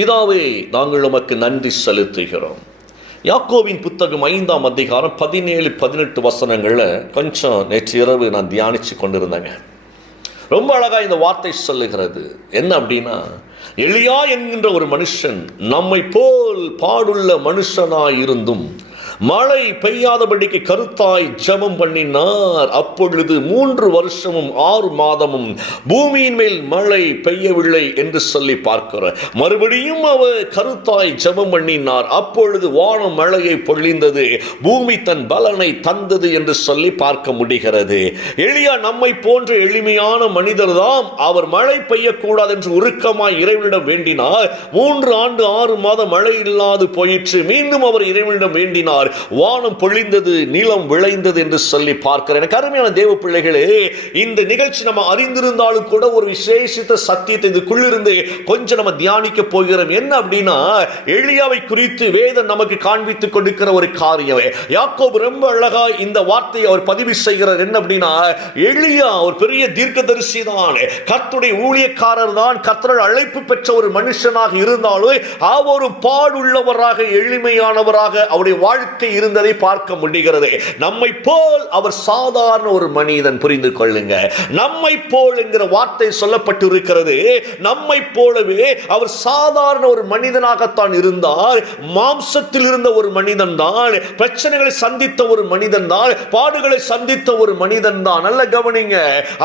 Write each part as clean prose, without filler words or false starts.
பிதாவே, நாங்கள் உமக்கு நன்றி செலுத்துகிறோம். யாக்கோபின் புத்தகம் 5ஆம் அதிகாரம் 17-18 வசனங்களில் கொஞ்சம் நேற்று இரவு நான் தியானித்து கொண்டிருந்தேங்க. ரொம்ப அழகாக இந்த வார்த்தை சொல்லுகிறது. என்ன அப்படின்னா, எலியா என்கின்ற ஒரு மனுஷன் நம்மை போல் பாடுள்ள மனுஷனாய் இருந்தும் மழை பெய்யாதபடிக்கு கருத்தாய் ஜெபம் பண்ணினார். அப்பொழுது 3 வருஷமும் 6 மாதமும் பூமியின் மேல் மழை பெய்யவில்லை என்று சொல்லி பார்க்கிறார். மறுபடியும் அவர் கருத்தாய் ஜெபம் பண்ணினார். அப்பொழுது வானம் மழையை பொழிந்தது, பூமி தன் பலனை தந்தது என்று சொல்லி பார்க்க முடிகிறது. எலியா நம்மை போன்ற எளிமையான மனிதர் தான். அவர் மழை பெய்யக்கூடாது என்று உருக்கமாய் இறைவனிடம் வேண்டினார். 3 ஆண்டு 6 மாதம் மழை இல்லாது போயிற்று. மீண்டும் அவர் இறைவனிடம் வேண்டினார். வானம் பொழிந்தது, நிலம் விளைந்தது என்று சொல்லி பார்க்கிறேன். எனக்கு அருமையான தேவ பிள்ளைகளே, இந்த நிகழ்ச்சி நம்ம அறிந்திருந்தாலும் கூட ஒரு விசேஷித்த சத்தியத்தை இதுக்குள்ளிருந்து கொஞ்சம் நம்ம தியானிக்க போகிறோம். என்ன அப்படின்னா, எலியாவை குறித்து வேதம் நமக்கு காண்பித்துக் கொடுக்கிற ஒரு காரியம். யாக்கோபு ரொம்ப அழகா இந்த வார்த்தையை அவர் பதிவு செய்கிறார். என்ன அப்படின்னா, எலியா ஒரு பெரிய தீர்க்கதரிசி தான், கர்த்தருடைய ஊழியக்காரர் தான், கர்த்தரால் அழைப்பு பெற்ற ஒரு மனுஷனாக இருந்தாலும் அவர் ஒரு பாடுள்ளவராக, எளிமையானவராக அவருடைய வாழ்க்கை இருந்ததை பார்க்க முடிகிறது. நம்மை போல் அவர் சாதாரண ஒரு மனிதன். புரிந்து கொள்ளுங்க, நம்மை போல் என்கிற வார்த்தை சொல்லப்பட்டு இருக்கிறது. நம்மை போலவே அவர் சாதாரண ஒரு மனிதனாகத்தான் இருந்தார். மாம்சத்தில் இருந்த ஒரு மனிதன் தான், பிரச்சனைகளை சந்தித்த ஒரு மனிதன் தான், பாடுகளை சந்தித்த ஒரு மனிதன் தான். நல்ல கவனிங்க,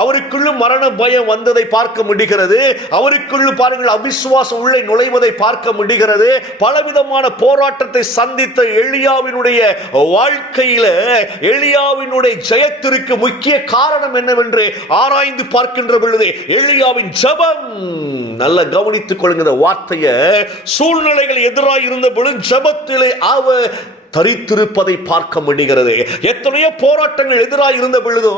அவருக்குள்ளும் மரண பயம் வந்ததை பார்க்க முடிகிறது. அவருக்குள்ளும் பாருங்கள், அவிசுவாசம் உள்ளே நுழைவதை பார்க்க முடிகிறது. பலவிதமான போராட்டத்தை சந்தித்த எலியாவினுடைய வாழ்க்கையில எலியாவினுடைய ஜெயத்திற்கு முக்கிய காரணம் என்னவென்று ஆராய்ந்து பார்க்கின்ற பொழுது எலியாவின் ஜெபம். நல்ல கவனித்துக் கொள்ளுங்க வார்த்தையை. சூழ்நிலைகள் எதிராக இருந்த பொழுது ஜெபத்திலே அவர் தரித்திருப்பதை பார்க்க முடிகிறது. எத்தனையோ போராட்டங்கள் எதிராக இருந்த பொழுதும்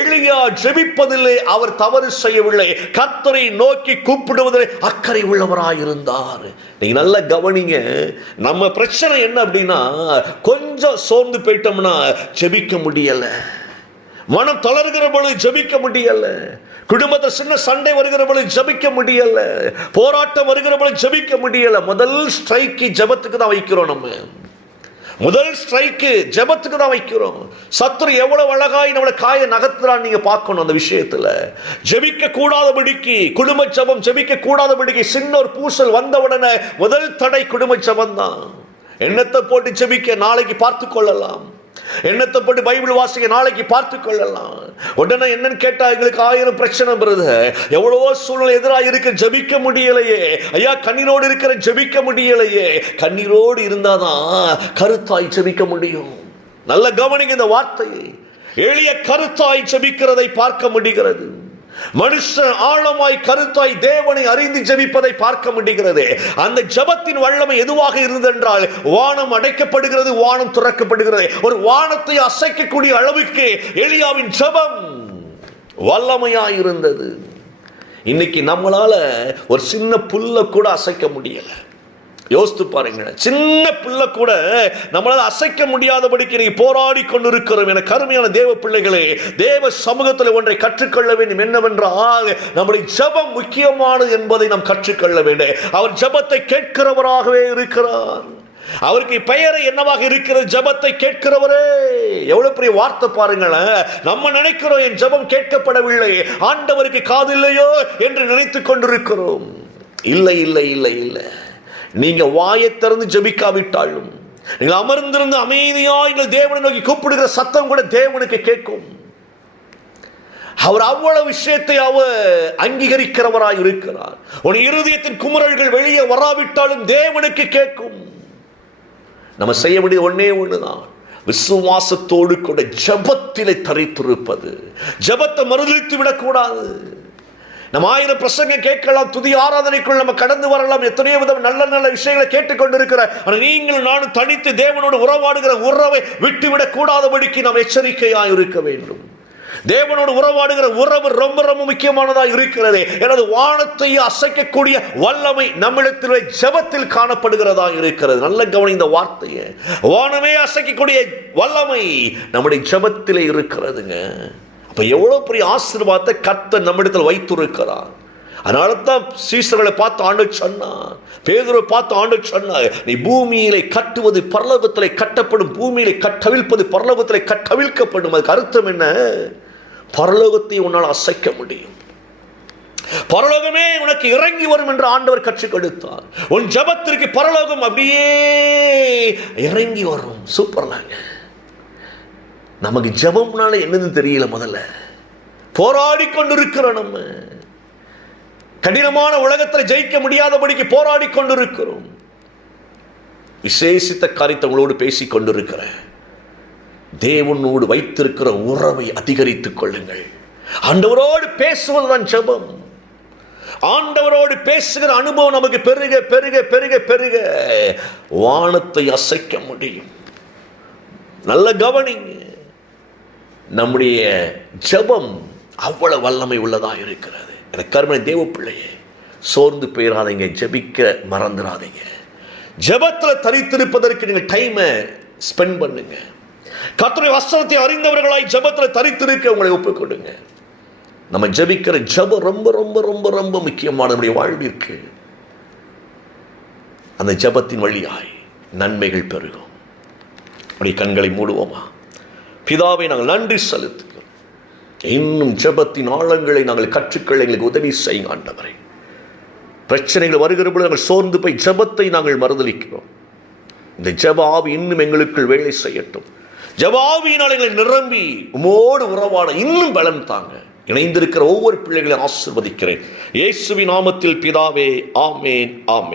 எலியா ஜெபிப்பதில்லை, அவர் தவறு செய்யவில்லை. கர்த்தரை நோக்கி கூப்பிடுவதில் அக்கறை உள்ளவராய் இருந்தார். நீங்க நல்ல கவனிங்க, நம்ம பிரச்சனை என்ன அப்படின்னா, கொஞ்சம் சோர்ந்து போயிட்டோம்னா ஜெபிக்க முடியல, மனம் தளர்கிற பொழுது ஜெபிக்க முடியல, குடும்பத்தை சின்ன சண்டை வருகிற பொழுது ஜெபிக்க முடியல, போராட்டம் வருகிற பொழுது ஜெபிக்க முடியல. முதல் ஸ்ட்ரைக்கு ஜெபத்துக்கு தான் வைக்கிறோம். நம்ம முதல் ஸ்ட்ரைக்கு ஜெபத்துக்கு தான் வைக்கிறோம். சத்துரு எவ்வளவு அழகாய் நம்மளை காய நகர்த்துறான்னு நீங்க பார்க்கணும். அந்த விஷயத்துல ஜெபிக்க கூடாதபடிக்கு, குடும்ப ஜெபம் ஜெபிக்க கூடாதபடிக்கு சின்ன ஒரு பூசல் வந்தவுடனே முதல் தடை குடும்ப ஜெபம் தான். எண்ணத்தை போட்டு ஜெபிக்க நாளைக்கு பார்த்து கொள்ளலாம், எண்ணத்தை போட்டு பைபிள் வாசிக்க நாளைக்கு பார்த்து கொள்ளலாம். உடனே என்னன்னு கேட்டா, எங்களுக்கு 1000 பிரச்சனை வருது, எவ்வளவோ சூழ்நிலை எதிராக இருக்க, ஜெபிக்க முடியலையே ஐயா, கண்ணீரோடு இருக்கிற ஜெபிக்க முடியலையே. கண்ணீரோடு இருந்தாதான் கருத்தாய் ஜெபிக்க முடியும். நல்ல கவனிங்க இந்த வார்த்தையை. எளிய கருத்தாய் ஜெபிக்கிறதை பார்க்க முடிகிறது. மனுஷன் ஆழமாய் கருத்தாய் தேவனை அறிந்து ஜெபிப்பதை பார்க்க முடிகிறது. அந்த ஜெபத்தின் வல்லமை எதுவாக இருந்தென்றால், வானம் அடைக்கப்படுகிறது, வானம் திறக்கப்படுகிறது. ஒரு வானத்தை அசைக்கக்கூடிய அளவுக்கு எலியாவின் ஜெபம் வல்லமையாய் இருந்தது. இன்னைக்கு நம்மளால ஒரு சின்ன புல்ல கூட அசைக்க முடியல. யோசித்து பாருங்க, சின்ன பிள்ளை கூட நம்மளால அசைக்க முடியாதபடிக்கு போராடி கொண்டிருக்கிறோம். என கருமையான தேவ பிள்ளைகளே, தேவ சமூகத்தில் ஒன்றை கற்றுக்கொள்ள வேண்டும். என்னவென்றால், நம்முடைய ஜெபம் முக்கியமானது என்பதை நாம் கற்றுக்கொள்ள வேண்டும். அவர் ஜெபத்தை கேட்கிறவராகவே இருக்கிறார். அவருக்கு பெயரை என்னவாக இருக்கிறது? ஜெபத்தை கேட்கிறவரே. எவ்வளவு பெரிய வார்த்தை பாருங்களேன். நம்ம நினைக்கிறோம் என் ஜெபம் கேட்கப்படவில்லை, ஆண்டவருக்கு காதில்லையோ என்று நினைத்துக் கொண்டிருக்கிறோம். இல்லை இல்லை இல்லை இல்லை. நீங்க வாயை திறந்து ஜெபிக்காவிட்டாலும், நீங்கள் அமர்ந்திருந்து அமைதியாய் எங்கள் தேவனை நோக்கி கூப்பிடுகிற சத்தம் கூட தேவனுக்கு கேட்கும். அவர் அவ்வளவு விஷயத்தை அவர் அங்கீகரிக்கிறவராய் இருக்கிறார். உன் இருதயத்தின் குமுறல்கள் வெளியே வராவிட்டாலும் தேவனுக்கு கேட்கும். நம்ம செய்ய வேண்டியது ஒன்னே ஒண்ணுதான், விசுவாசத்தோடு கூட ஜெபத்திலே தரித்திருப்பது. ஜெபத்தை மறுதலித்து விடக்கூடாது. நம்ம 1000 பிரசங்கம் கேட்கலாம், துதி ஆராதனைக்குள் நம்ம கடந்து வரலாம், எத்தனையோ விதம் நல்ல நல்ல விஷயங்களை கேட்டுக்கொண்டிருக்கிற, ஆனால் நீங்கள் நானும் தனித்து தேவனோடு உறவாடுகிற உறவை விட்டுவிடக் கூடாதபடிக்கு நாம் எச்சரிக்கையாக இருக்க வேண்டும். தேவனோடு உறவாடுகிற உறவு ரொம்ப ரொம்ப முக்கியமானதாக இருக்கிறது. எனது வானத்தை அசைக்கக்கூடிய வல்லமை நம்மிடத்தில் ஜெபத்தில் காணப்படுகிறதா இருக்கிறது. நல்ல கவனி இந்த வார்த்தையை. வானமே அசைக்கக்கூடிய வல்லமை நம்முடைய ஜெபத்திலே இருக்கிறதுங்க. அப்ப எவ்வளவு பெரிய ஆசீர்வாதத்தை கர்த்தர் நம்மிடத்தில் வைத்திருக்கிறார். அதனால தான் சீசர்களை பார்த்து ஆண்டவர் சொன்னார், பேதுருவை பார்த்து ஆண்டவர் சொன்னார், நீ பூமியிலே கட்டுவது பரலோகத்திலே கட்டப்படும், பூமியிலே கட்டவிழ்ப்பது பரலோகத்திலே கட்டவிழ்க்கப்படும். அதுக்கு அர்த்தம் என்ன? பரலோகத்தை உன்னால் அசைக்க முடியும், பரலோகமே உனக்கு இறங்கி வரும் என்று ஆண்டவர் கற்றுக் கொடுத்தார். உன் ஜபத்திற்கு பரலோகம் அப்படியே இறங்கி வரும். சூப்பர்லாங்க. நமக்கு ஜபம்னால என்னது தெரியல. முதல்ல போராடி கொண்டிருக்கிறோம். நம்ம கடினமான உலகத்தில் ஜெயிக்க முடியாதபடிக்கு போராடி கொண்டிருக்கிறோம். விசேஷித்த காரியத்தை உங்களோடு பேசிக் கொண்டிருக்கிறேன். தேவனோடு வைத்திருக்கிற உறவை அதிகரித்துக் கொள்ளுங்கள். ஆண்டவரோடு பேசுவதுதான் ஜெபம். ஆண்டவரோடு பேசுகிற அனுபவம் நமக்கு பெருக பெருக பெருக பெருக வானத்தை அசைக்க முடியும். நல்ல கவனிங்க, நம்முடைய ஜெபம் அவ்வளவு வல்லமை உள்ளதா இருக்கிறது. எனக்கு கர்மனை தேவ பிள்ளையே, சோர்ந்து போயிடாதீங்க, ஜெபிக்க மறந்துடாதீங்க. ஜெபத்தில் தரித்திருப்பதற்கு நீங்கள் டைமை ஸ்பெண்ட் பண்ணுங்க. கர்த்தருடைய வசனத்தை அறிந்தவர்களாய் ஜெபத்தில் தரித்திருக்க உங்களை ஒப்புக்கொடுங்க. நம்ம ஜெபிக்கிற ஜெபம் ரொம்ப ரொம்ப ரொம்ப ரொம்ப முக்கியமான நம்முடைய வாழ்விற்கு. அந்த ஜெபத்தின் வழியாய் நன்மைகள் பெருகும். நம்முடைய கண்களை மூடுவோமா? பிதாவை நாங்கள் நன்றி செலுத்துகிறோம். இன்னும் ஜெபத்தின் ஆழங்களை நாங்கள் கற்றுக்கொள்ள எங்களுக்கு உதவி செய்யுங்க ஆண்டவரே. பிரச்சனைகள் வருகிற பொழுது நாங்கள் சோர்ந்து போய் ஜெபத்தை நாங்கள் மறுதலிக்கிறோம். இந்த ஜெப ஆவி இன்னும் எங்களுக்குள் வேலை செய்யட்டும். ஜெப ஆவியினால் எங்களை நிரம்பி உமோடு உறவாட இன்னும் பலன் தாங்க. இணைந்திருக்கிற ஒவ்வொரு பிள்ளைகளையும் ஆசீர்வதிக்கிறேன் இயேசுவின் நாமத்தில் பிதாவே. ஆமேன், ஆமேன்.